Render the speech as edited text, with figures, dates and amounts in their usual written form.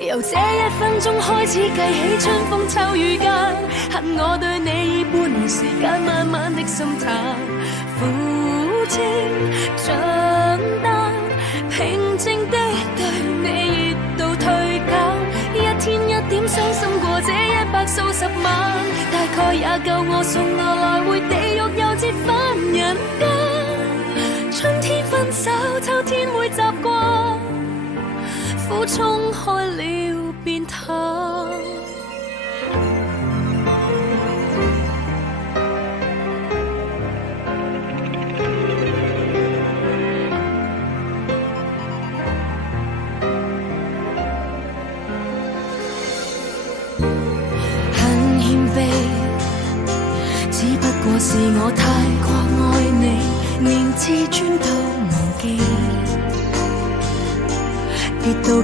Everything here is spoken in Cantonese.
由這1分鐘開始計起，春風秋雨間，恨我對你以半年時間慢慢的心淡，苦清長大，平靜的對你熱度退減，一天一點傷心過這100數十萬，大概也夠我送我來回地獄又折返人間。春天分手，秋天會習慣，苦衝開了變淡。很謙卑，只不過是我太過愛你，連自尊都忘記，跌到